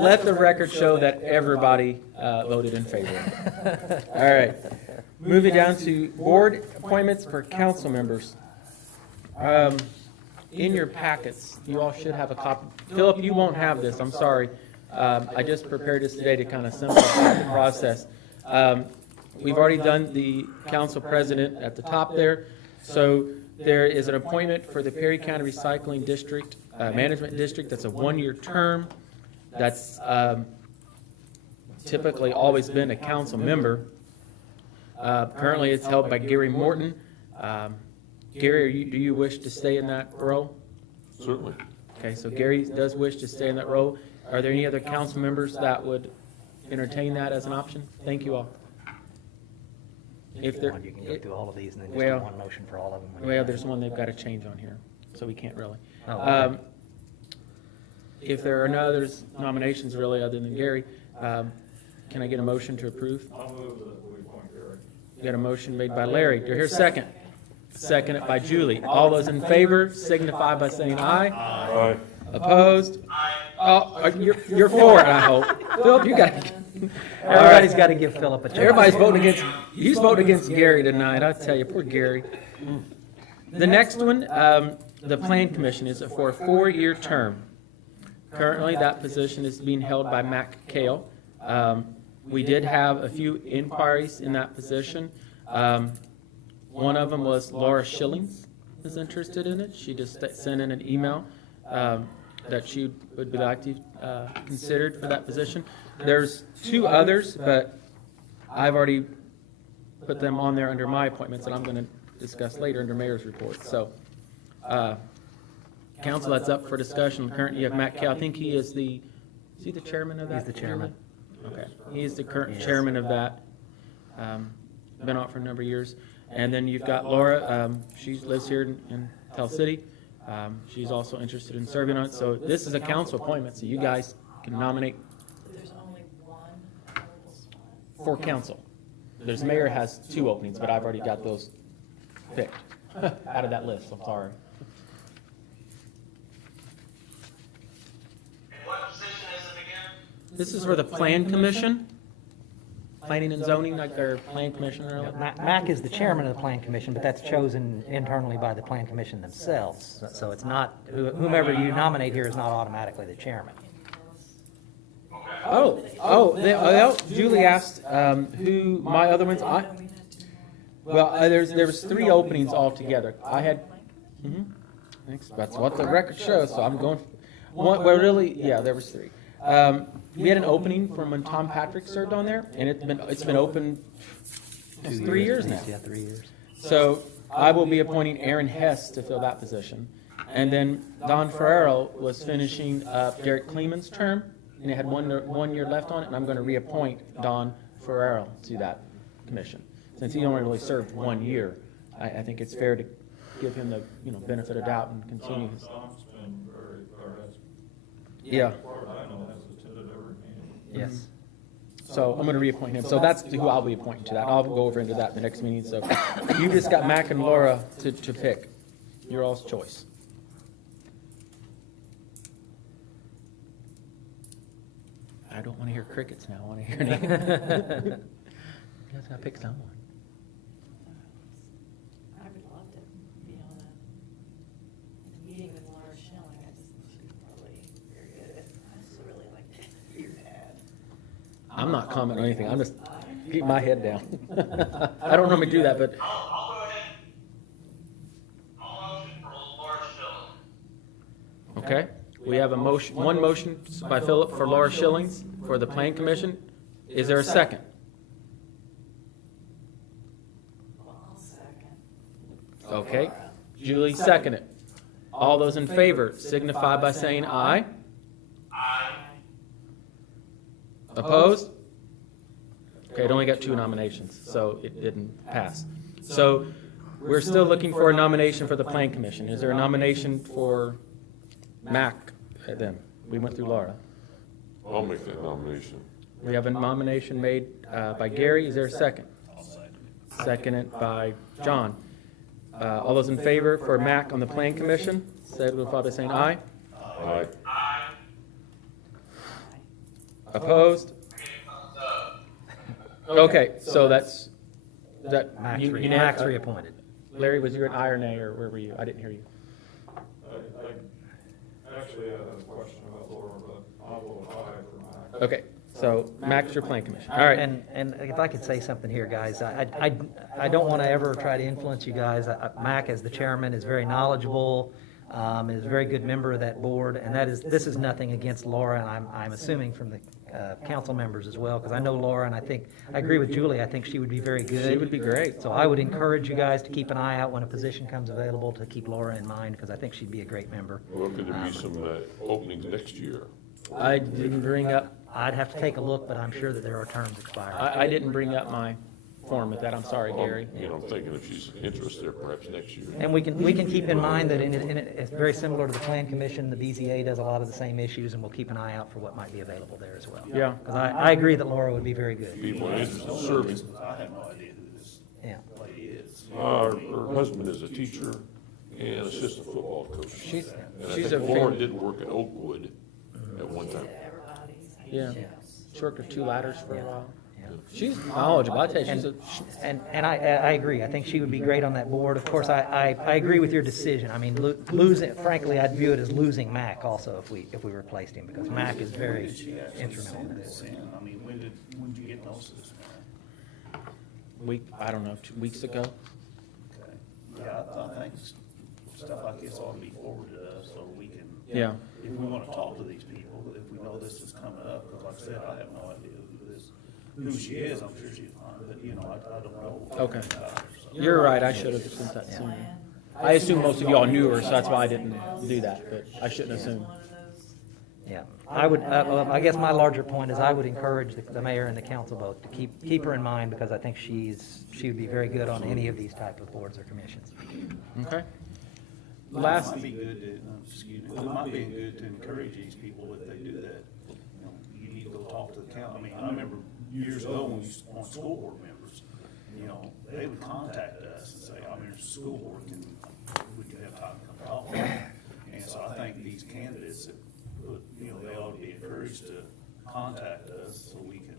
let the record show that everybody voted in favor. All right. Moving down to board appointments for council members. In your packets, you all should have a copy. Philip, you won't have this, I'm sorry. I just prepared this today to kind of simplify the process. We've already done the council president at the top there. So there is an appointment for the Perry County Recycling District, Management District. That's a one-year term. That's typically always been a council member. Currently, it's held by Gary Morton. Gary, do you wish to stay in that role? Certainly. Okay, so Gary does wish to stay in that role. Are there any other council members that would entertain that as an option? Thank you all. If there, You can go through all of these and then just well, do one motion for all of them. well, there's one they've got to change on here, so we can't really. Oh, okay. If there are no other nominations really other than Gary, can I get a motion to approve? I'll move that we appoint Gary. Got a motion made by Larry. Do you hear a second? Seconded by Julie. All those in favor signify by saying aye. Aye. Opposed? Oh, you're for it, I hope. Philip, you got to. Everybody's got to give Philip a chance. Everybody's voting against, he's voting against Gary tonight, I tell you, poor Gary. The next one, the Plan Commission is for a 4-year term. Currently, that position is being held by Mac Kale. We did have a few inquiries in that position. One of them was Laura Schillings is interested in it. She just sent in an email that she would be like to considered for that position. There's 2 others, but I've already put them on there under my appointments, and I'm going to discuss later under mayor's report. So, council, that's up for discussion. Currently, you have Matt Kale. I think he is the chairman of that? He's the chairman. Okay. He is the current chairman of that. Been on for a number of years. And then you've got Laura. She lives here in Tell City. She's also interested in serving on it. So this is a council appointment, so you guys can nominate. There's only one available spot. For council. There's mayor has 2 openings, but I've already got those picked out of that list. I'm sorry. And what position is it again? This is for the Plan Commission, Planning and Zoning, like their Plan Commissioner. Mac is the chairman of the Plan Commission, but that's chosen internally by the Plan Commission themselves. So it's not, whomever you nominate here is not automatically the chairman. Julie asked who my other ones. There was 3 openings altogether. I had. That's what the record shows. So I'm going. There was 3. We had an opening from when Tom Patrick served on there, and it's been open 3 years now. Yeah, 3 years. So I will be appointing Aaron Hess to fill that position, and then Don Ferrero was finishing up Derek Kleeman's term, and it had one year left on it, and I'm going to reappoint Don Ferrero to that commission. Since he only really served 1 year, I think it's fair to give him the benefit of doubt and continue his. Don's been very, or has, Yeah. as far as I know, has attended every meeting. Yes. So I'm going to reappoint him. So that's who I'll be appointing to that. I'll go over into that in the next meeting. So you just got Mac and Laura to pick. Your all's choice. I don't want to hear crickets now. I want to hear you guys got to pick someone. I would love to be on a meeting with Laura Schilling. I just think she's probably very good at it. I just really like your dad. I'm not commenting on anything. I'm just keep my head down. I don't normally do that, but I'll go ahead. I'll motion for Laura Schilling. okay. We have one motion by Philip for Laura Schillings for the Plan Commission. Is there a second? Well, I'll second. Okay. Julie seconded. All those in favor signify by saying aye. Aye. Opposed? Okay, it only got 2 nominations, so it didn't pass. So we're still looking for a nomination for the Plan Commission. Is there a nomination for Mac then? We went through Laura. I'll make that nomination. We have a nomination made by Gary. Is there a second? Seconded by John. All those in favor for Mac on the Plan Commission, signify by saying aye. Aye. Aye. Opposed? Okay, so that's, that. Max you- re- you- Max reappointed. Larry, was you an aye or nay, or where were you? I didn't hear you. I actually had a question about Laura, but I'll vote aye for Mac. Okay, so Max, your plan commission. All right. And if I could say something here, guys, I don't want to ever try to influence you guys. Mac, as the chairman, is very knowledgeable, is a very good member of that board, and this is nothing against Laura, and I'm assuming from the council members as well, because I know Laura, and I agree with Julie, I think she would be very good. She would be great. So I would encourage you guys to keep an eye out when a position comes available, to keep Laura in mind, because I think she'd be a great member. Well, could there be some openings next year? I didn't bring up, I'd have to take a look, but I'm sure that there are terms expiring. I didn't bring up my form with that. I'm sorry, Gary. I'm thinking if she's interested, perhaps next year. And we can keep in mind that it's very similar to the Plan Commission. The BZA does a lot of the same issues, and we'll keep an eye out for what might be available there as well. Yeah. Because I agree that Laura would be very good. People interested in serving. I have no idea who this Yeah. lady is. Her husband is a teacher and assistant football coach. She's And I a think Laura fan. did work at Oakwood at one time. Everybody's. Yeah. She worked with two ladders for a while. Yeah. She's knowledgeable. I tell you, she's a, And I agree. I think she would be great on that board. Of course, I agree with your decision. I mean, losing, frankly, I'd view it as losing Mac also if we replaced him, because Mac is When very did she actually instrumental in send that this board. in? I mean, when did you get notice of this, man? I don't know, 2 weeks ago. Okay. Yeah, I think stuff like this ought to be forwarded to us so we can. Yeah. If we want to talk to these people, if we know this is coming up, because like I said, I have no idea who she is, I'm sure she's fine, but you know, I don't know. Okay. So- You're right. I should have sent that sooner. I assume most of y'all knew her, so that's why I didn't do that, but I shouldn't assume. One of those. Yeah, I would, I guess my larger point is I would encourage the mayor and the council both to keep her in mind, because I think she would be very good on any of these type of boards or commissions. Okay. It Last, might be good to, excuse me, it might be good to encourage these people if they do that. You know, you need to go talk to the county. I mean, I remember years ago when we was on school board members, you know, they would contact us and say, I'm here to school board, would you have time to come talk? And so I think these candidates, you know, they ought to be encouraged to contact us so we can,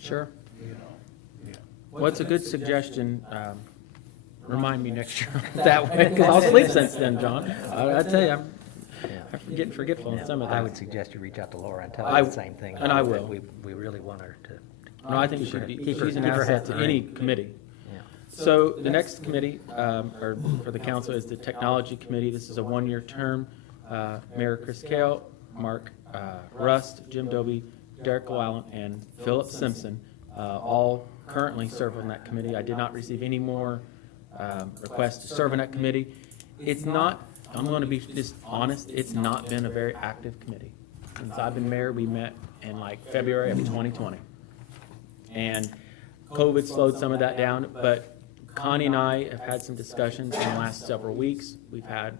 sure. you know, yeah. What's a good suggestion? Remind me next year that way, because I'll sleep since then, John. I tell you, I'm getting forgetful in some of that. I would suggest you reach out to Laura and tell I- her the same thing. and I that will. We really want her to. No, I think keep her- she's keep her- an keep her asset head to right. any committee. Yeah. So the next committee, or for the council, is the Technology Committee. This is a one-year term. Mayor Chris Kale, Mark Rust, Jim Doby, Derek Llewellyn, and Philip Simpson, all currently serve on that committee. I did not receive any more requests to serve on that committee. It's not, I'm going to be just honest, it's not been a very active committee. Since I've been mayor, we met in like February of 2020. And COVID slowed some of that down, but Connie and I have had some discussions in the last several weeks. We've had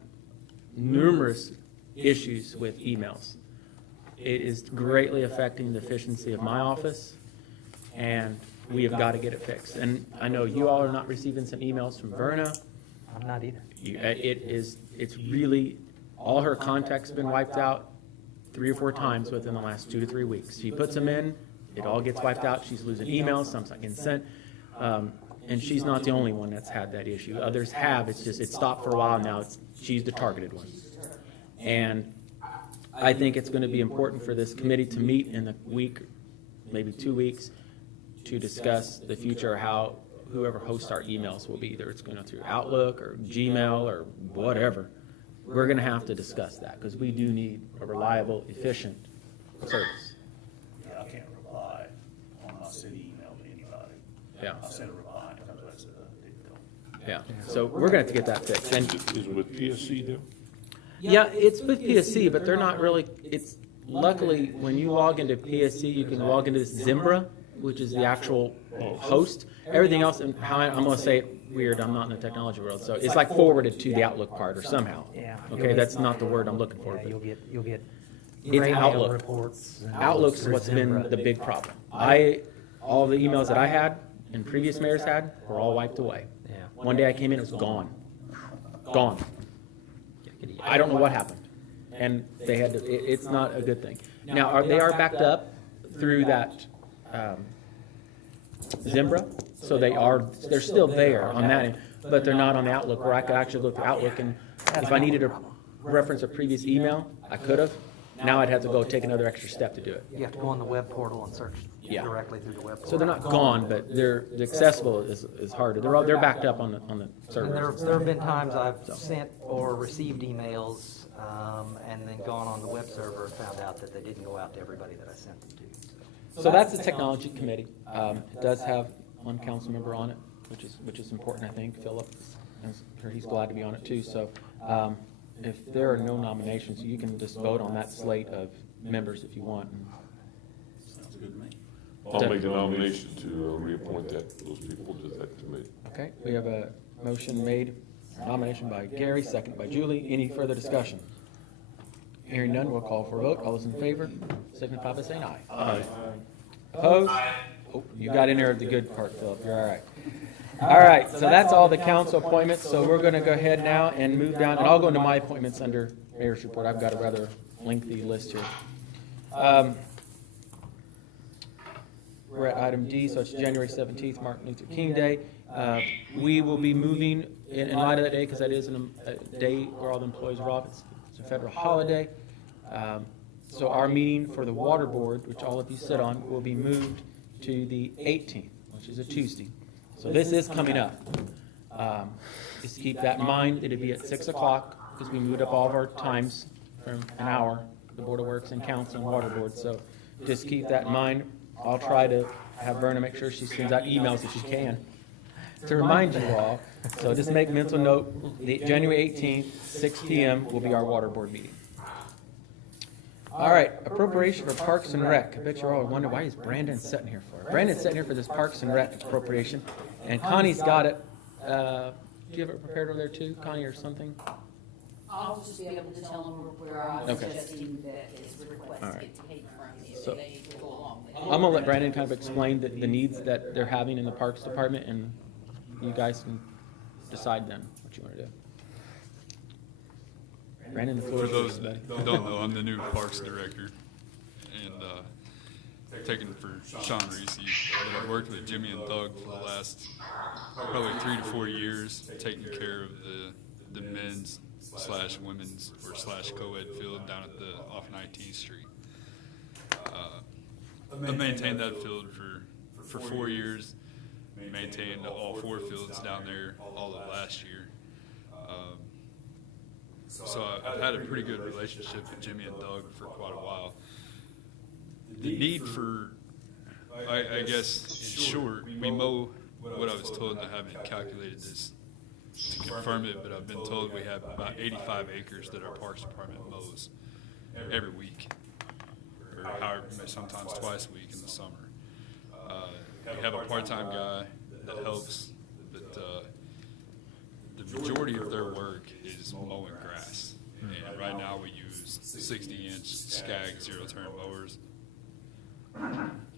numerous issues with emails. It is greatly affecting the efficiency of my office, and we have got to get it fixed. And I know you all are not receiving some emails from Verna. I'm not either. It's really, all her contacts have been wiped out 3 or 4 times within the last 2 to 3 weeks. She puts them in, it all gets wiped out. She's losing emails, some's not getting sent. And she's not the only one that's had that issue. Others have, it's just, it stopped for a while now. She's the targeted one. And I think it's going to be important for this committee to meet in a week, maybe 2 weeks, to discuss the future, how whoever hosts our emails will be. Either it's going to through Outlook or Gmail or whatever. We're going to have to discuss that, because we do need a reliable, efficient service. Yeah, I can't reply on my city email to anybody. Yeah, I sent a reply because that's difficult. yeah. So we're going to have to get that fixed. And Is it with PSC now? yeah, it's with PSC, but they're not really, it's, luckily, when you log into PSC, you can log into this Zimbra, which is the actual host. Everything else, and how I'm going to say it weird, I'm not in the technology world, so it's like forwarded to the Outlook part or somehow. Yeah. Okay, that's not the word I'm looking for. Yeah, but you'll get It's gray mail Outlook. reports. and Outlook's through what's been Zimbra. the big problem. All the emails that I had and previous mayors had were all wiped away. Yeah. One day I came in, it was gone. Gone. I don't know what happened. And they had to, it's not a good thing. Now, they are backed up. through that Zimbra, so they're still there on that end, but they're not on the Outlook, where I could actually look at Outlook, and if I needed to reference a previous email, I could have. Now I'd have to go take another extra step to do it. You have to go on the web portal and search Yeah. directly through the web portal. So they're not gone, but the accessible is harder. They're backed up on the And servers. there have been times I've sent or received emails, and then gone on the web server and found out that they didn't go out to everybody that I sent them to. So that's the technology committee. It does have one council member on it, which is important, I think. Philip, he's glad to be on it too. So if there are no nominations, you can just vote on that slate of members if you want. Sounds good to me. I'll make a nomination to reappoint those people to that committee. Okay, we have a nomination by Gary, second by Julie. Any further discussion? Hearing none, we'll call for a vote. All those in favor, signify by saying aye. Aye. Opposed? Oh, you got in there the good part, Philip. You're all right. All right, so that's all the council appointments. So we're going to go ahead now and move down, and I'll go into my appointments under mayor's report. I've got a rather lengthy list here. We're at item D, so it's January 17th, Martin Luther King Day. We will be moving in light of that day, because that is a day where all the employees are off. It's a federal holiday. So our meeting for the water board, which all of you sit on, will be moved to the 18th, which is a Tuesday. So this is coming up. Just keep that in mind. It'll be at 6 o'clock, because we moved up all of our times from an hour, the Board of Works and Council and Water Board. So just keep that in mind. I'll try to have Verna make sure she sends out emails if she can to remind you all. So just make mental note, the January 18th, 6 p.m. will be our water board meeting. All right, appropriation for Parks and Rec. I bet you're all wondering, why is Brandon sitting here for? Brandon's sitting here for this Parks and Rec appropriation, and Connie's got it. Do you have it prepared over there too, Connie, or something? I'll just be able to tell them where I'm Okay. suggesting that his request All right. get paid from, if So- they go along with it. I'm gonna let Brandon kind of explain the needs that they're having in the Parks Department, and you guys can decide then what you want to do. Brandon, the floor For is those yours, that buddy. don't know, I'm the new Parks Director, and taking for Sean Reese. But I've worked with Jimmy and Doug for the last probably 3 to 4 years, taking care of the men's / women's or / co-ed field down at off 19th Street. I maintained that field for 4 years. Maintained all 4 fields down there all of last year. So I've had a pretty good relationship with Jimmy and Doug for quite a while. The need for, I guess, in short, we mow what I was told, and I haven't calculated this to confirm it, but I've been told we have about 85 acres that our Parks Department mows every week, or however, sometimes twice a week in the summer. We have a part-time guy that helps, but the majority of their work is mowing grass. And right now we use 60-inch Skag zero-turn mowers,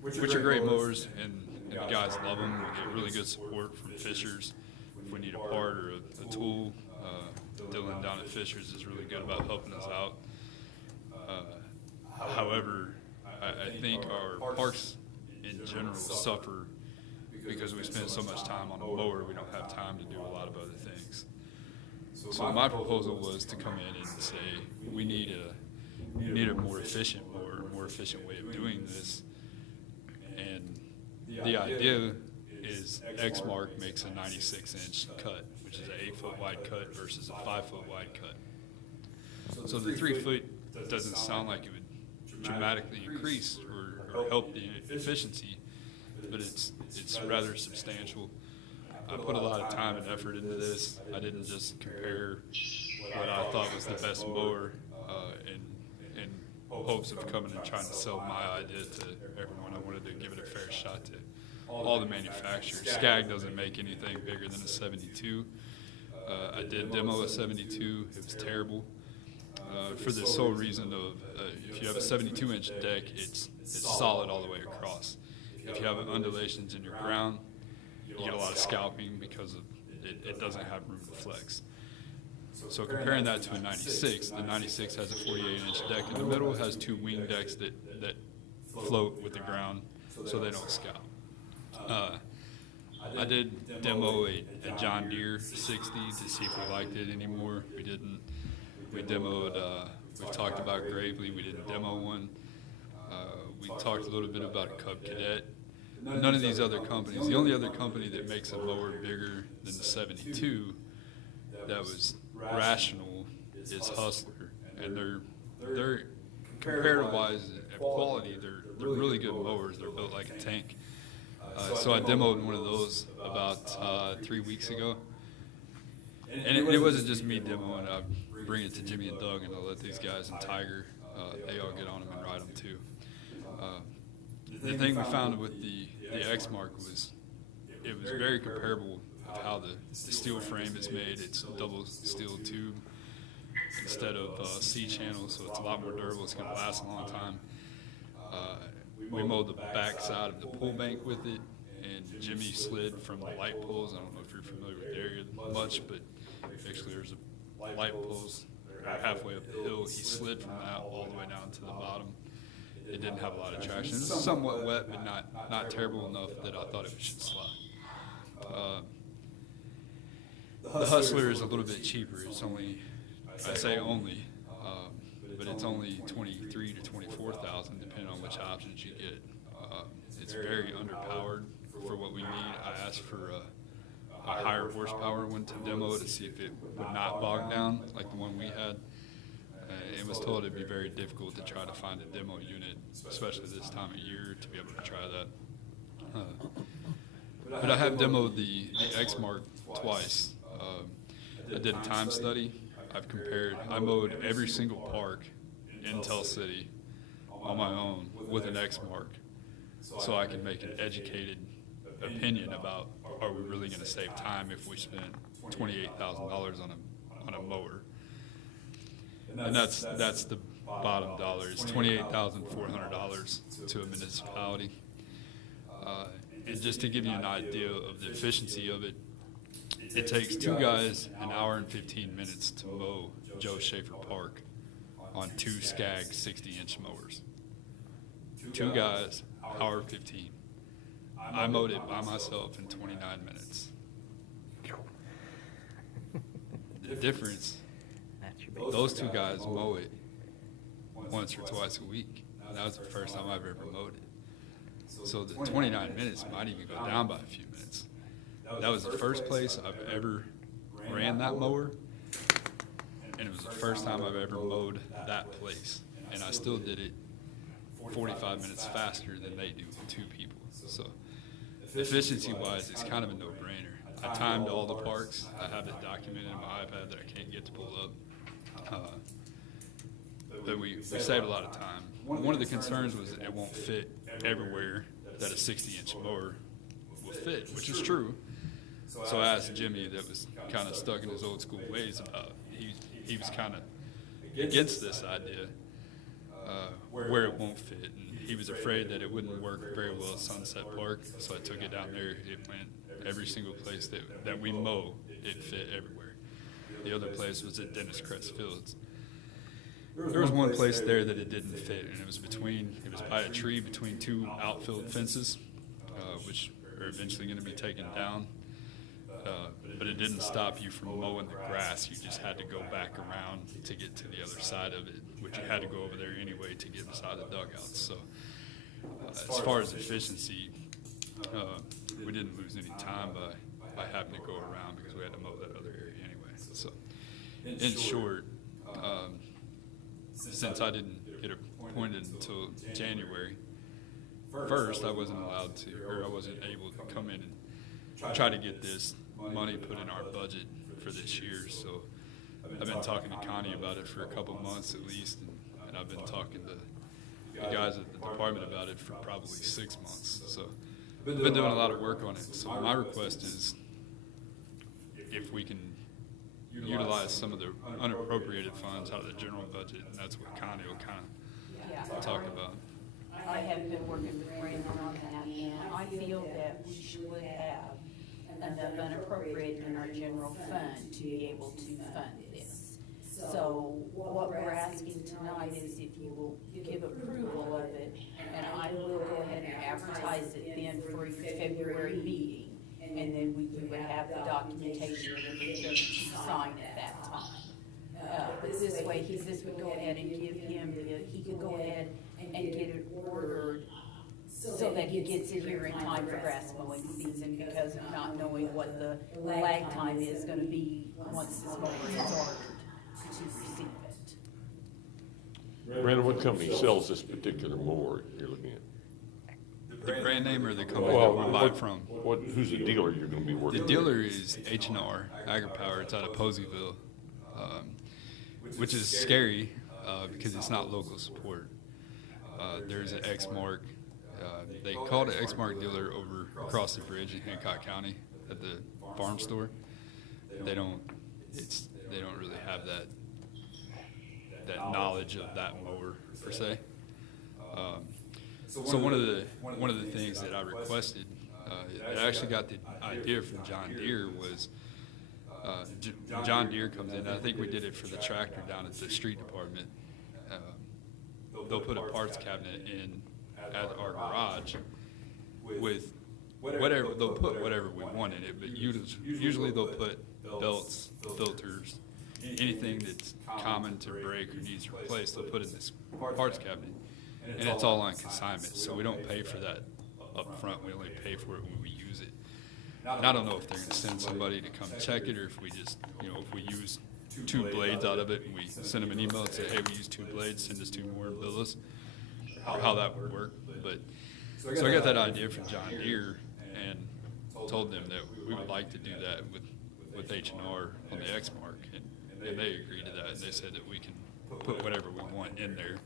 which are great mowers, and the guys love them. We get really good support from Fishers. If we need a part or a tool, Dylan down at Fishers is really good about helping us out. However, I think our parks in general suffer because we spend so much time on a mower, we don't have time to do a lot of other things. So my proposal was to come in and say, we need a more efficient mower, a more efficient way of doing this. And the idea is Exmark makes a 96-inch cut, which is an 8-foot wide cut versus a 5-foot wide cut. So the 3 foot doesn't sound like it would dramatically increase or help the efficiency, but it's rather substantial. I put a lot of time and effort into this. I didn't just compare what I thought was the best mower in hopes of coming and trying to sell my idea to everyone. I wanted to give it a fair shot to all the manufacturers. Skag doesn't make anything bigger than a 72. I did demo a 72. It was terrible. For the sole reason of if you have a 72-inch deck, it's solid all the way across. If you have undulations in your ground, you get a lot of scalping because it doesn't have room to flex. So comparing that to a 96, the 96 has a 48-inch deck in the middle, has 2 wing decks that float with the ground so they don't scout. I did demo a John Deere 60 to see if we liked it anymore. We didn't. We demoed, we've talked about Gravely, we didn't demo one. We talked a little bit about a Cub Cadet. None of these other companies, the only other company that makes a mower bigger than the 72 that was rational is Hustler. And they're comparative wise at quality, they're really good mowers. They're built like a tank. So I demoed one of those about 3 weeks ago. And it wasn't just me demoing. I bring it to Jimmy and Doug, and I'll let these guys and Tiger, they all get on them and ride them too. The thing we found with the X-Mark was it was very comparable with how the steel frame is made. It's double steel tube instead of C-channel, so it's a lot more durable. It's going to last a long time. We mowed the back side of the pull bank with it, and Jimmy slid from the light poles. I don't know if you're familiar with the area much, but actually there's a light poles halfway up the hill. He slid from that all the way down to the bottom. It didn't have a lot of traction. It was somewhat wet, but not terrible enough that I thought it should slide. The Hustler is a little bit cheaper. It's only, I say only, but it's only $23,000 to $24,000 depending on which options you get. It's very underpowered for what we need. I asked for a higher horsepower one to demo to see if it would not bog down like the one we had. It was told it'd be very difficult to try to find a demo unit, especially this time of year, to be able to try that. But I have demoed the X-Mark twice. I did a time study. I mowed every single park in Tell City on my own with an X-Mark, so I can make an educated opinion about, are we really going to save time if we spend $28,000 on a mower? And that's the bottom dollar. It's $28,400 to a municipality. And just to give you an idea of the efficiency of it, it takes two guys an hour and 15 minutes to mow Joe Schaefer Park on two Skag 60-inch mowers. Two guys, hour 15. I mowed it by myself in 29 minutes. The difference, those two guys mow it once or twice a week. That was the first time I've ever mowed it. So the 29 minutes might even go down by a few minutes. That was the first place I've ever ran that mower, and it was the first time I've ever mowed that place. And I still did it 45 minutes faster than they do with two people. So efficiency-wise, it's kind of a no-brainer. I timed all the parks. I have it documented in my iPad that I can't get to pull up. But we saved a lot of time. One of the concerns was that it won't fit everywhere that a 60-inch mower will fit, which is true. So I asked Jimmy, that was kind of stuck in his old school ways, about he was kind of against this idea where it won't fit. And he was afraid that it wouldn't work very well at Sunset Park, so I took it down there. It went every single place that we mow, it fit everywhere. The other place was at Dennis Crest Fields. There was one place there that it didn't fit, and it was by a tree between two outfield fences, which are eventually going to be taken down. But it didn't stop you from mowing the grass. You just had to go back around to get to the other side of it, which you had to go over there anyway to get beside the dugouts. So as far as efficiency, we didn't lose any time by having to go around because we had to mow that other area anyway. So in short, since I didn't get appointed until January 1st, I wasn't allowed to, or I wasn't able to come in and try to get this money put in our budget for this year. So I've been talking to Connie about it for a couple months at least, and I've been talking to the guys at the department about it for probably 6 months. So I've been doing a lot of work on it. So my request is if we can utilize some of the unappropriated funds out of the general budget, and that's what Connie will kind of talk about. I have been working with Brandon on that, and I feel that we should have enough unappropriated in our general fund to be able to fund this. So what we're asking tonight is if you will give approval of it, and I will go ahead and advertise it then for a February meeting. And then we would have the documentation for the judge to sign at that time. But this way, this would go ahead and give him, he could go ahead and get it ordered so that he gets it here in time for grass mowing season, because of not knowing what the lag time is gonna be once this mower is ordered to receive it. Brandon, what company sells this particular mower you're looking at? The brand name or the company that we buy it from? Who's the dealer you're gonna be working The with? dealer is H&R Agri-Power. It's out of Poseyville, which is scary because it's not local support. There's an Exmark. They called an Exmark dealer over across the bridge in Hancock County at the farm store. They don't really have that knowledge of that mower per se. So one of the things that I requested, I actually got the idea from John Deere was, John Deere comes in, I think we did it for the tractor down at the street department. They'll put a parts cabinet in at our garage with whatever, they'll put whatever we want in it, but usually they'll put belts, filters, anything that's common to break or needs replaced, they'll put in this parts cabinet. And it's all on consignment, so we don't pay for that up front. We only pay for it when we use it. And I don't know if they're going to send somebody to come check it, or if we just, if we use 2 blades out of it and we send them an email and say, hey, we used 2 blades, send us 2 more and bill us, or how that would work. But so I got that idea from John Deere and told them that we would like to do that with H&R on the Exmark, and they agreed to that, and they said that we can put whatever we want in there.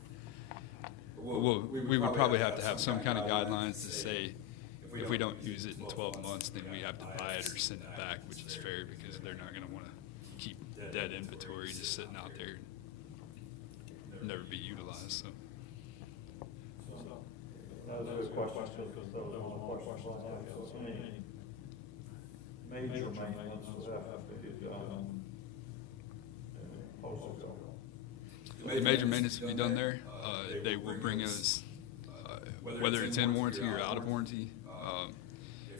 Well, we would probably have to have some kind of guidelines to say if we don't use it in 12 months, then we have to buy it or send it back, which is fair because they're not going to want to keep dead inventory just sitting out there and never be utilized. So. That was a good question, because there was one question on that, so any major maintenance would have to be done in Postal. The major maintenance will be done there. They will bring us, whether it's in warranty or out of warranty,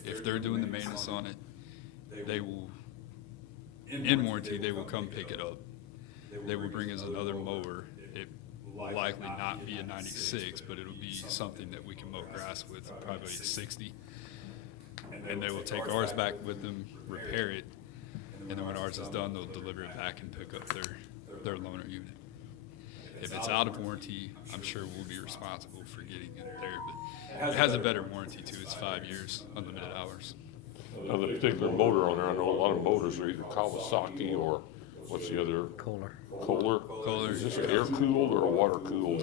if they're doing the maintenance on it, they will, in warranty, they will come pick it up. They will bring us another mower. It will likely not be a 96, but it'll be something that we can mow grass with, probably a 60. And they will take ours back with them, repair it, and then when ours is done, they'll deliver it back and pick up their loaner unit. If it's out of warranty, I'm sure we'll be responsible for getting it there, but it has a better warranty too. It's 5 years, unlimited hours. Now, the particular motor on there, I know a lot of motors are either Kawasaki or what's the other? Kohler. Kohler. Is this air-cooled or a water-cooled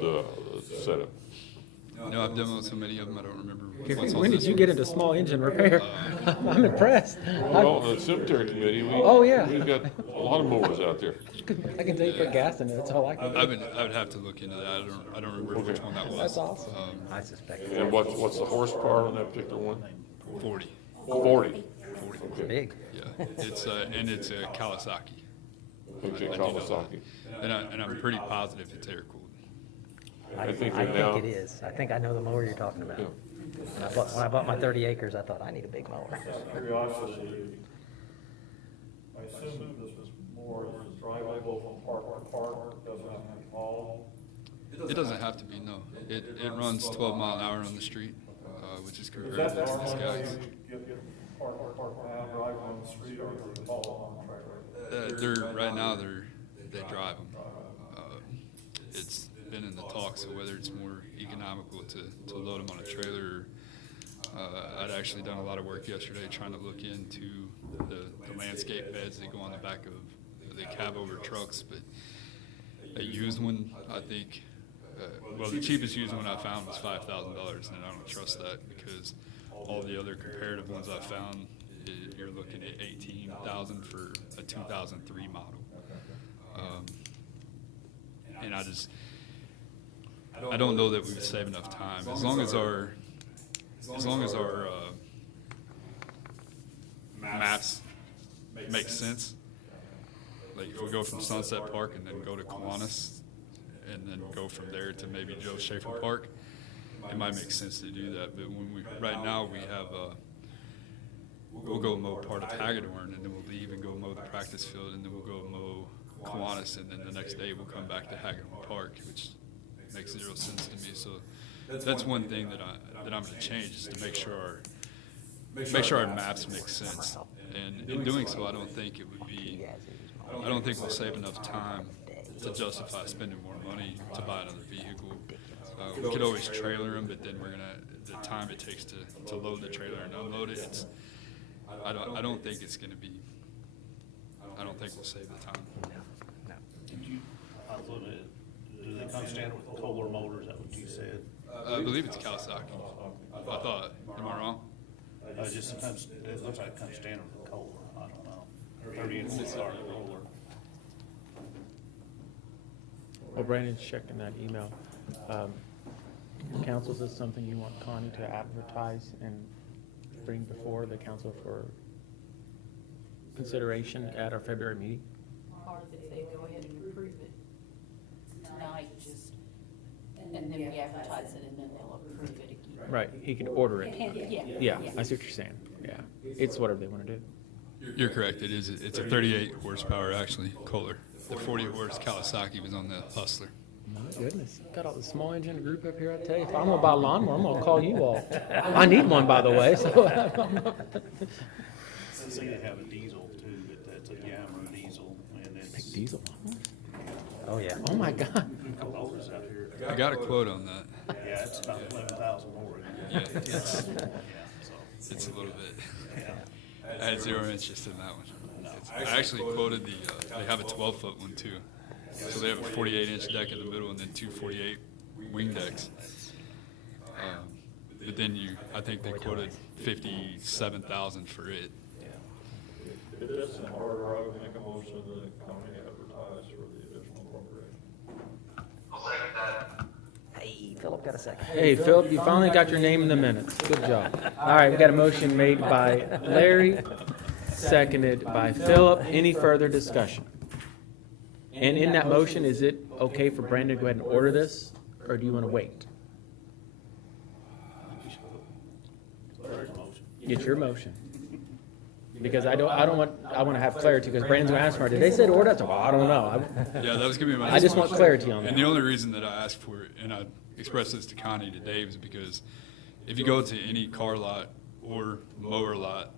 setup? No, I've demoed so many of them, I don't remember what's on When did this you one. get into small engine repair? I'm impressed. Well, the cemetery committee, Oh, yeah. we've got a lot of mowers out there. I can tell you put gas in it, that's all I can do. I would have to look into that. I don't remember which one that was. That's awesome. I suspect And what's the horsepower on that particular one? 40. 40. it's Okay. big. Yeah, it's a Kawasaki. Okay, I do know that. Kawasaki. And I'm pretty positive it's air cooled. I think I they're now. think it is. I think I know the mower you're talking about. Yeah. When I bought my 30 acres, I thought, I need a big mower. Curiosity, I assume this was more as a drivable from park to park, doesn't have to be hauled. It doesn't have to be, no. It runs 12 mile an hour on the street, which is Is comparable that to normally this how guy's. you get park now, drive on the street, or you haul on the trailer? Right now they drive them. It's been in the talks of whether it's more economical to load them on a trailer. I'd actually done a lot of work yesterday trying to look into the landscape beds that go on the back of the cab over trucks, but a used one, I think, well, the cheapest used one I found was $5,000, and I don't trust that because all the other comparative ones I found, you're looking at $18,000 for a 2003 model. And I don't know that we would save enough time as long as our maps make sense. Like if we go from Sunset Park and then go to Kiwanis, and then go from there to maybe Joe Schaefer Park, it might make sense to do that. But right now we have, we'll go mow part of Hagedorn, and then we'll leave and go mow the practice field, and then we'll go mow Kiwanis, and then the next day we'll come back to Hagedorn Park, which makes zero sense to me. So that's one thing that I'm going to change, is to make sure our maps make sense. And in doing so, I don't think we'll save enough time to justify spending more money to buy another vehicle. We could always trailer them, but then the time it takes to load the trailer and unload it, I don't think it's going to be, I don't think we'll save the time. I was looking at, do they come standard with Kohler motors, is that what you said? I believe it's Kawasaki. I thought, am I wrong? It just comes, it looks like it comes standard with Kohler, I don't know. 30-inch roller. Well, Brandon's checking that email. Council, is this something you want Connie to advertise and bring before the council for consideration at our February meeting? Or if they go ahead and approve it tonight, just, and then we advertise it, and then they'll approve it again. Right, he could order it. Yeah. Yeah, I see what you're saying, yeah. It's whatever they want to do. You're correct. It's a 38 horsepower, actually, Kohler. The 40 horse Kawasaki was on the Hustler. My goodness, got all the small engine group up here, I tell you. If I'm gonna buy a lawnmower, I'm gonna call you all. I need one, by the way, so. I see they have a diesel too, but that's a Yamaha diesel, and it's. Big diesel lawnmower? Oh, yeah. Oh, my God. Kohler's out here. I got a quote on that. Yeah, it's about 11,000 more. Yeah, it's, Yeah, so. it's a little bit. Yeah. I had zero interest in that one. I actually quoted they have a 12-foot one too. So they have a 48-inch deck in the middle and then two 48 wing decks. But then I think they quoted $57,000 for it. It is in order, I would make a motion that the county advertise for the additional appropriation. I'll second that. Hey, Philip got a second. Hey, Philip, you finally got your name in the minutes. Good job. All right, we got a motion made by Larry, seconded by Philip. Any further discussion? And in that motion, is it okay for Brandon to go ahead and order this, or do you want to wait? It's your motion. Because I want to have clarity, because Brandon's going to ask for it. Did they say to order? I said, well, I don't know. Yeah, that was going to be my I just want question. clarity on that. And the only reason that I asked for it, and I expressed this to Connie today, was because if you go to any car lot or mower lot,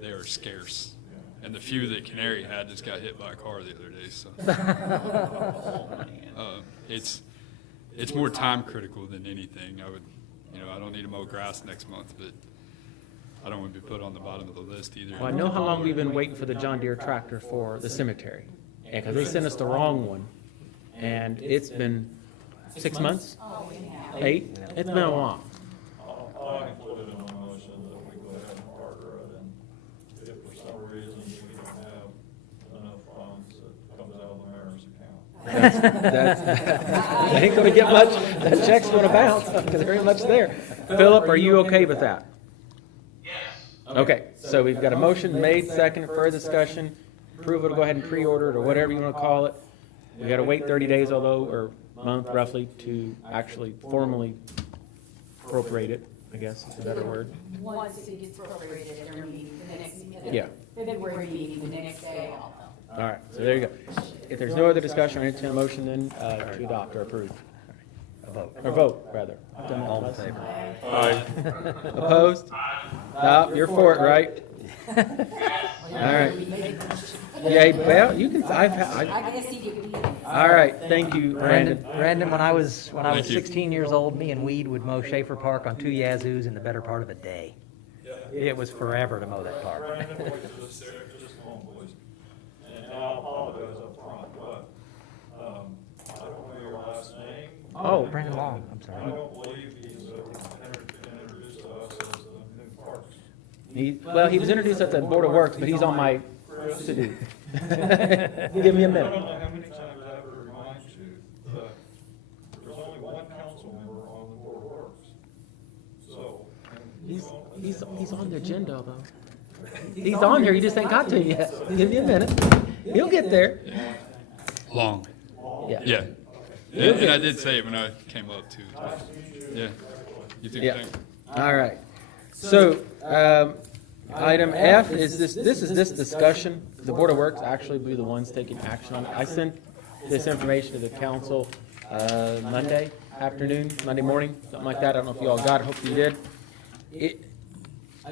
they are scarce. And the few that Canary had just got hit by a car the other day. So it's more time critical than anything. I don't need to mow grass next month, but I don't want to be put on the bottom of the list either. Well, I know how long we've been waiting for the John Deere tractor for the cemetery, and because they sent us the wrong one, and it's been 6 months, 8. It's been a while. I included in my motion that we go ahead and order it, and if for some reason we don't have enough funds, it comes out of the mayor's account. They ain't gonna get much. That check's gonna bounce because there ain't much there. Philip, are you okay with that? Yes. Okay, so we've got a motion made, second, further discussion. Approval to go ahead and pre-order it, or whatever you want to call it. We got to wait 30 days, although, or month roughly, to actually formally appropriate it, I guess is a better word. Once it gets appropriated at their meeting, the next, Yeah. February meeting, the next day, I'll know. All right, so there you go. If there's no other discussion, I entertain a motion then to adopt or approve. A vote. Or vote, rather. All in favor? Opposed? No, you're for it, right? All right. Yeah, well, you can, I guess he did. all right, thank you, Brandon. Brandon, when I was Thank you. 16 years old, me and Weed would mow Schaefer Park on 2 Yazoos in the better part of a day. It was forever to mow that park. Brandon, wait just a moment, please. And I'll apologize up front, but, I don't know your last name. Oh, Brandon Long, I'm I sorry. don't believe he's introduced to us as the new parks. Well, he was introduced at the Board of Works, but he's on my to-do. Give me a I don't minute. know how many times I have to remind you that there's only one council member on the Board of Works. So. He's on the agenda, though. He's on here, you just ain't got to him yet. Give me a minute. Give He'll get there. Long. Yeah. Yeah. And I did say it when I came up too. Yeah. You too. Yeah. Thanks. All right. So, item F is this discussion. The Board of Works actually be the ones taking action on it. I sent this information to the council, Monday afternoon, Monday morning, something like that. I don't know if you all got it. Hope you did.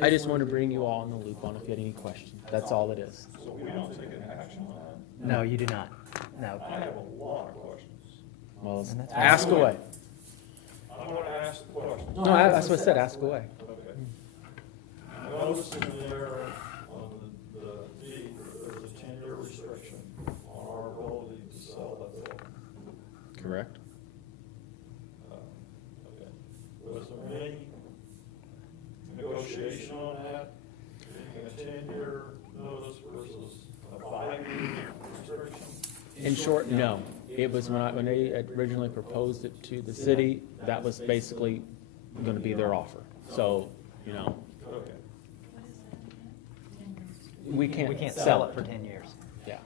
I just want to bring you all in the loop on if you had any questions. That's all it is. So we don't take any action on that. No, you do not. No. I have a lot of questions. Well, And that's ask away. I'm gonna ask the questions. No, that's what I said. Ask away. Okay. I noticed in there on the deed, there's a 10-year restriction on our ability to sell that building. Correct. Okay. Was there any negotiation on that? Getting a 10-year notice versus a 5-year restriction? In short, no. It was when they originally proposed it to the city, that was basically going to be their offer. So, you know, Okay. we can't We can't sell it for 10 years. Yeah.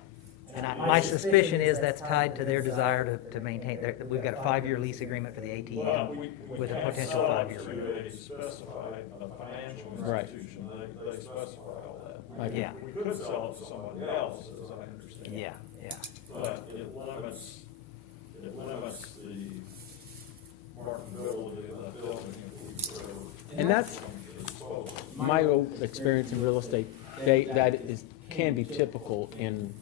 And my suspicion is that's tied to their desire to maintain, we've got a 5-year lease agreement for the Well, ATM we with a can't potential sell it 5-year. to a specified financial Right. institution. They specify all that. Like- Yeah, We could sell it to somebody else, as I understand. yeah, yeah. But it limits the marketability of that building if we were. And that's my old experience in real estate. Can be typical in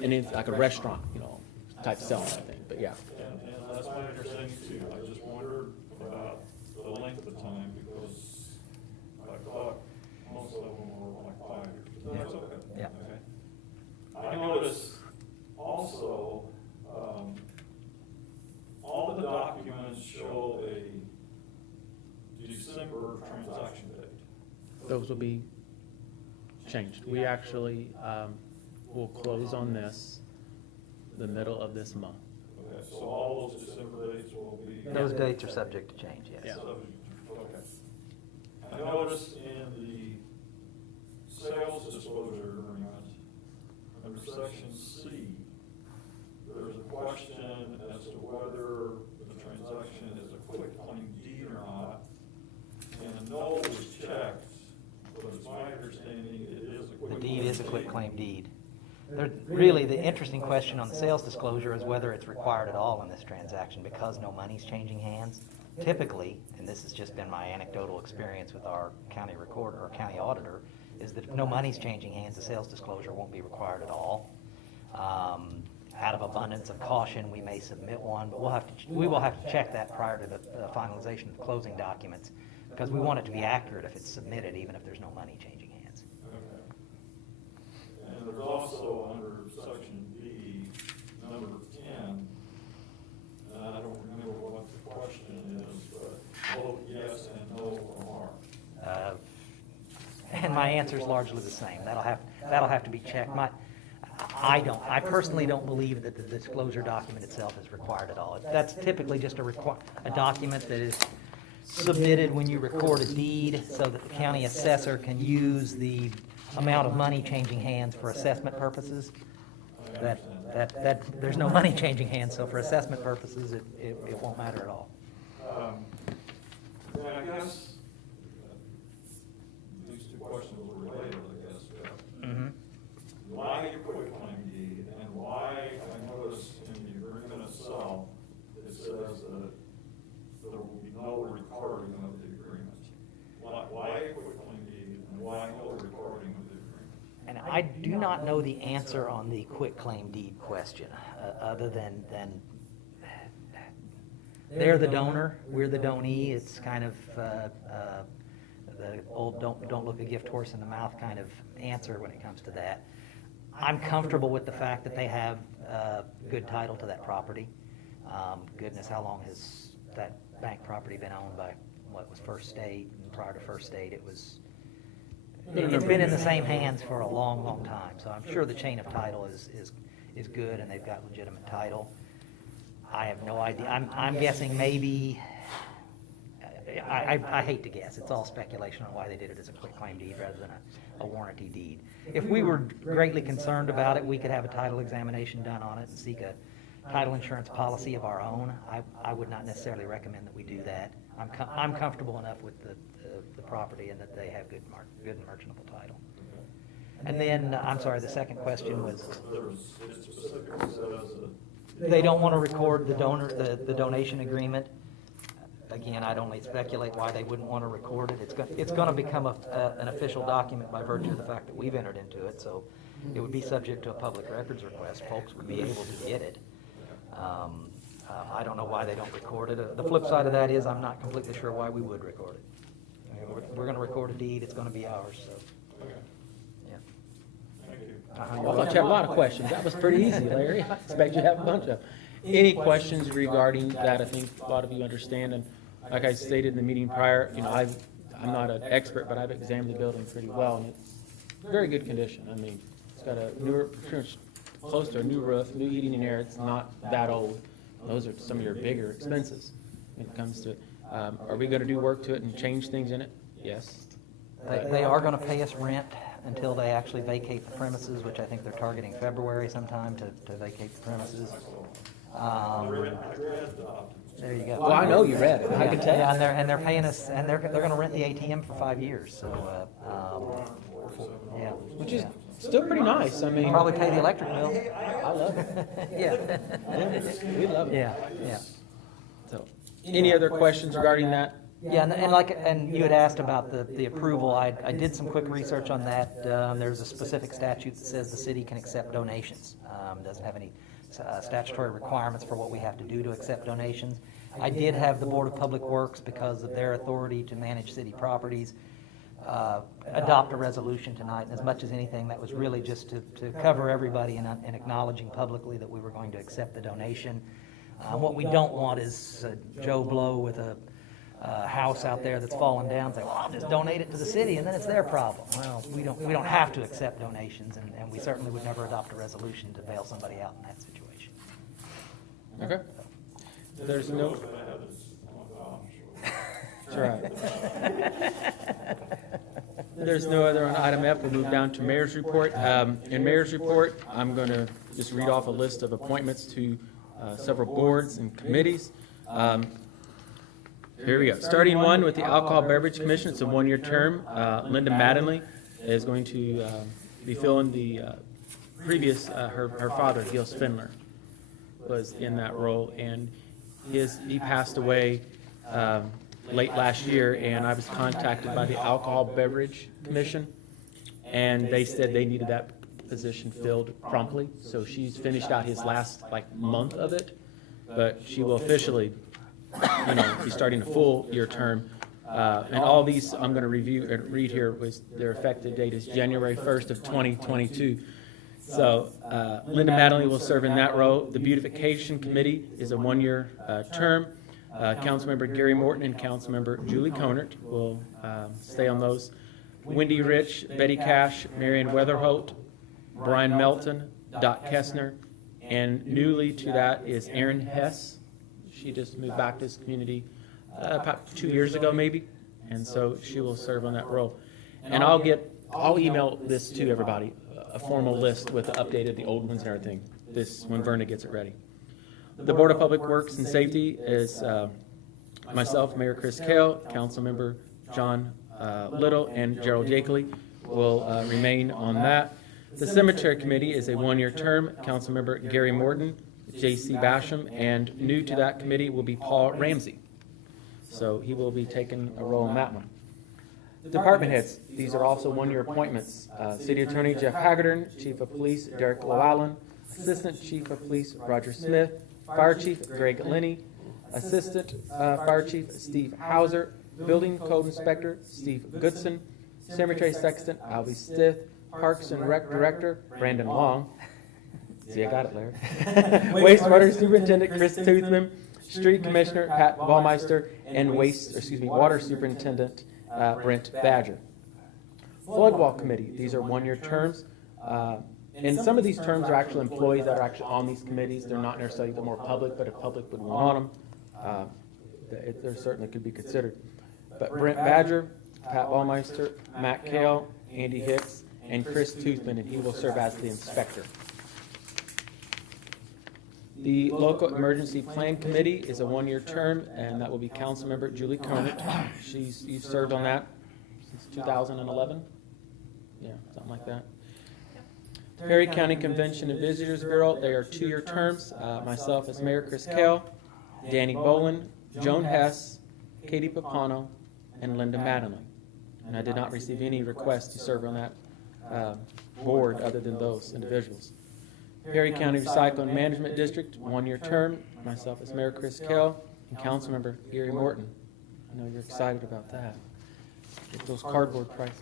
it's like a restaurant, you know, type selling, I think. But yeah. And that's my understanding too. I just wondered about the length of time because I thought most of them were like 5 years. But that's okay. Yeah. Okay. I noticed also, all the documents show a December transaction date. Those will be changed. We actually will close on this the middle of this month. Okay, so all those December dates will be. Those dates are subject to change, yes. Yeah. Okay. I noticed in the sales disclosure agreement, under section C, there's a question as to whether the transaction is a quitclaim deed or not. And no was checked, but it's my understanding it is a The quitclaim. deed is a quitclaim deed. Really, the interesting question on the sales disclosure is whether it's required at all in this transaction because no money's changing hands. Typically, and this has just been my anecdotal experience with our county recorder or county auditor, is that if no money's changing hands, the sales disclosure won't be required at all. Out of abundance of caution, we may submit one, but we will have to check that prior to the finalization of closing documents because we want it to be accurate if it's submitted, even if there's no money changing hands. Okay. And there's also under section B, number 10, and I don't remember what the question is, but vote yes and no or mark. And my answer is largely the same. That'll have to be checked. I personally don't believe that the disclosure document itself is required at all. That's typically just a document that is submitted when you record a deed so that the county assessor can use the amount of money changing hands for assessment purposes. There's no money changing hands, so for assessment purposes, it won't matter at all. Then I guess these two questions were related, I guess. Mm-hmm. Why you quitclaim deed and why I noticed in the agreement itself, it says that there will be no recording of the agreement. Why a quitclaim deed and why no recording of the agreement? And I do not know the answer on the quitclaim deed question, other than they're the donor, we're the donee. It's kind of the old don't look a gift horse in the mouth kind of answer when it comes to that. I'm comfortable with the fact that they have good title to that property. Goodness, how long has that bank property been owned by what was First State? And prior to First State, it's been in the same hands for a long, long time. So I'm sure the chain of title is good and they've got legitimate title. I have no idea. I'm guessing maybe I hate to guess. It's all speculation on why they did it as a quitclaim deed rather than a warranty deed. If we were greatly concerned about it, we could have a title examination done on it and seek a title insurance policy of our own. I would not necessarily recommend that we do that. I'm comfortable enough with the property and that they have good and merchantable title. And then, I'm sorry, the second question was, It specifically says that they don't want to record the donation agreement. Again, I'd only speculate why they wouldn't want to record it. It's going to become an official document by virtue of the fact that we've entered into it, so it would be subject to a public records request. Folks would be able to get it. I don't know why they don't record it. The flip side of that is I'm not completely sure why we would record it. I mean, we're going to record a deed. It's going to be ours, so, yeah. thank you. I thought you had a lot of questions. That was pretty easy, Larry. I expect you have a bunch of. Any questions regarding that? I think a lot of you understand, and like I stated in the meeting prior, I'm not an expert, but I've examined the building pretty well, and it's very good condition. I mean, it's got a newer, close to a new roof, new heating and air. It's not that old. Those are some of your bigger expenses when it comes to it. Are we going to do work to it and change things in it? Yes. They are going to pay us rent until they actually vacate the premises, which I think they're targeting February sometime to vacate the premises. There you go. Well, I know you read it. I can tell. Yeah, and they're paying us, and they're going to rent the ATM for 5 years. So, yeah, Which is still pretty nice. I mean, probably pay the electric bill. I love it. Yeah, We love it. yeah. So, any other questions regarding that? Yeah, and you had asked about the approval. I did some quick research on that. There's a specific statute that says the city can accept donations. Doesn't have any statutory requirements for what we have to do to accept donations. I did have the Board of Public Works, because of their authority to manage city properties, adopt a resolution tonight. And as much as anything, that was really just to cover everybody in acknowledging publicly that we were going to accept the donation. What we don't want is Joe Blow with a house out there that's fallen down, say, well, I'll just donate it to the city, and then it's their problem. Well, we don't have to accept donations, and we certainly would never adopt a resolution to bail somebody out in that situation. Okay. There's no. That's right. There's no other on item F. We'll move down to Mayor's Report. In Mayor's Report, I'm going to just read off a list of appointments to several boards and committees. Here we go. Starting one with the Alcohol Beverage Commission. It's a one-year term. Linda Mattingly is going to be filling the previous, her father, Gil Spindler, was in that role, and he passed away late last year, and I was contacted by the Alcohol Beverage Commission, and they said they needed that position filled promptly, so she's finished out his last month of it, but she will officially be starting a full year term. And all these I'm going to review and read here, was their effective date is January 1st of 2022. So Linda Mattingly will serve in that role. The Beautification Committee is a one-year term. Councilmember Gary Morton and Councilmember Julie Conert will stay on those. Wendy Rich, Betty Cash, Marion Weatherholt, Brian Melton, Dot Kessner, and newly to that is Erin Hess. She just moved back to this community about 2 years ago, maybe, and so she will serve on that role. And I'll email this to everybody, a formal list with the updated, the old ones and everything, when Verna gets it ready. The Board of Public Works and Safety is myself, Mayor Chris Kale, Councilmember John Little, and Gerald Yakeley will remain on that. The Cemetery Committee is a one-year term. Councilmember Gary Morton, J.C. Basham, and new to that committee will be Paul Ramsey. So he will be taking a role in that one. Department heads, these are also one-year appointments. City Attorney Jeff Hagedorn, Chief of Police Derek Llewellyn, Assistant Chief of Police Roger Smith, Fire Chief Greg Linney, Assistant Fire Chief Steve Hauser, Building Code Inspector Steve Goodson, Cemetery Sexton Albie Stith, Parks and Rec Director Brandon Long. See, I got it, Larry. Wastewater Superintendent Chris Toothman, Street Commissioner Pat Baumeister, and Water Superintendent Brent Badger. Floodwall Committee, these are one-year terms. And some of these terms are actual employees that are actually on these committees. They're not necessarily the more public, but if public would want them, there certainly could be considered. but Brent Badger, Pat Ballmeister, Matt Kale, Andy Hicks, and Chris Toothman, and he will serve as the inspector. The Local Emergency Plan Committee is a one-year term, and that will be Councilmember Julie Conant. You've served on that since 2011? Yeah, something like that. Perry County Convention and Visitors Bureau, they are two-year terms. Myself as Mayor, Chris Kale, Danny Bolin, Joan Hess, Katie Papano, and Linda Mattingly. And I did not receive any requests to serve on that board other than those individuals. Perry County Recycling Management District, one-year term. Myself as Mayor, Chris Kell, and Councilmember Gary Morton. I know you're excited about that. Get those cardboard prices.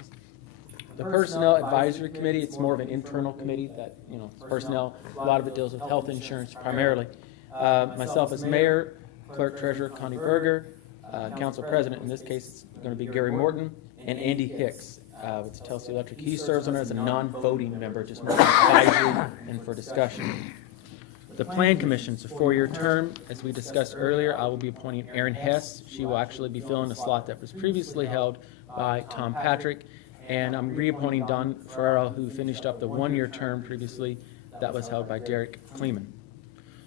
The Personnel Advisory Committee, it's more of an internal committee that, personnel, a lot of it deals with health insurance primarily. Myself as Mayor, Clerk Treasurer Connie Berger, Council President, in this case it's going to be Gary Morton, and Andy Hicks with Telsey Electric. He serves on as a non-voting member, just more advisory and for discussion. The Plan Commission's a four-year term. As we discussed earlier, I will be appointing Erin Hess. She will actually be filling a slot that was previously held by Tom Patrick. And I'm reappointing Don Ferrero, who finished up the one-year term previously that was held by Derek Kleeman.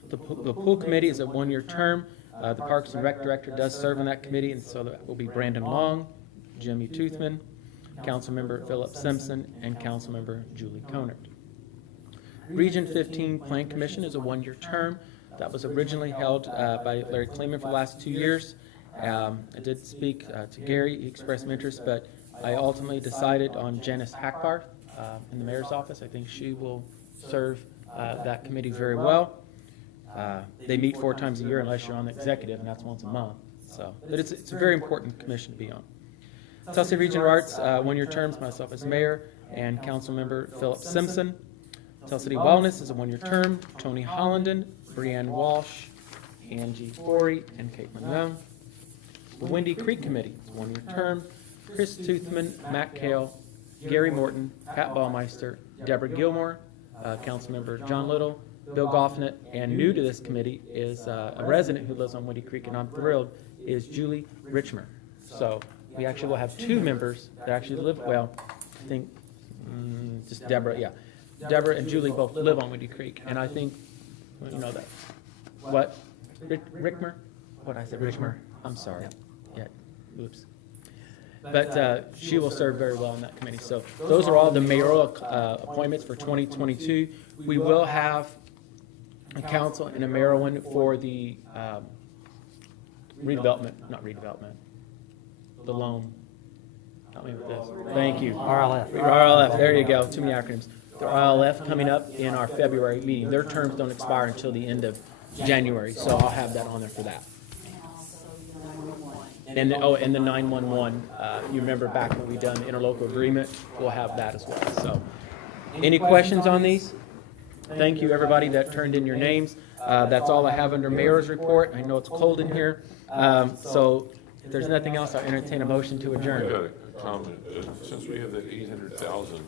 The Pool Committee is a one-year term. The Parks and Rec Director does serve on that committee, and so that will be Brandon Long, Jimmy Toothman, Councilmember Philip Simpson, and Councilmember Julie Conant. Region 15 Plan Commission is a one-year term. That was originally held by Larry Kleeman for the last 2 years. I did speak to Gary. He expressed some interest, but I ultimately decided on Janice Hackbar in the mayor's office. I think she will serve that committee very well. They meet 4 times a year unless you're on the executive, and that's once a month. So, but it's a very important commission to be on. Telsey Regional Arts, one-year terms, myself as mayor, and Councilmember Philip Simpson. Telsey City Wellness is a one-year term. Tony Hollenden, Brianne Walsh, Angie Forey, and Caitlin Young. The Windy Creek Committee is a one-year term. Chris Toothman, Matt Kale, Gary Morton, Pat Ballmeister, Deborah Gilmore, Councilmember John Little, Bill Goffnett, and new to this committee is a resident who lives on Windy Creek, and I'm thrilled, is Julie Richmer. So we actually will have 2 members that actually live, well, I think just Deborah, yeah. Deborah and Julie both live on Windy Creek, and I think, well, you know that. What? Rickmer? What I said, Richmer? I'm sorry. Yeah, oops. But she will serve very well in that committee. So those are all the mayoral appointments for 2022. We will have a council and a mayoral one for the redevelopment, not redevelopment, the loan. Help me with this. Thank you. RLF. RLF, there you go. Too many acronyms. The RLF coming up in our February meeting. Their terms don't expire until the end of January, so I'll have that on there for that. And the 911, you remember back when we done the interlocal agreement, we'll have that as well. So, any questions on these? Thank you, everybody that turned in your names. That's all I have under mayor's report. I know it's cold in here, so if there's nothing else, I'll entertain a motion to I adjourn. got a comment. Since we have that 800,000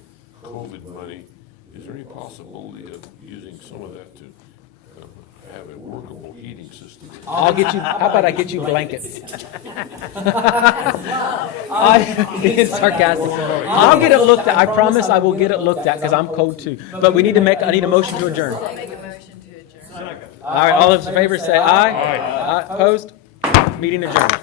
COVID money, is there any possibility of using some of that to have a workable heating system? I'll get you. How about I get you blankets? Being sarcastic. I'll get it looked at. I promise I will get it looked at because I'm cold too. But we need to I need a motion to adjourn. I'll make a motion to adjourn. All right. All those in favor say aye. Aye. Opposed? Meeting adjourned.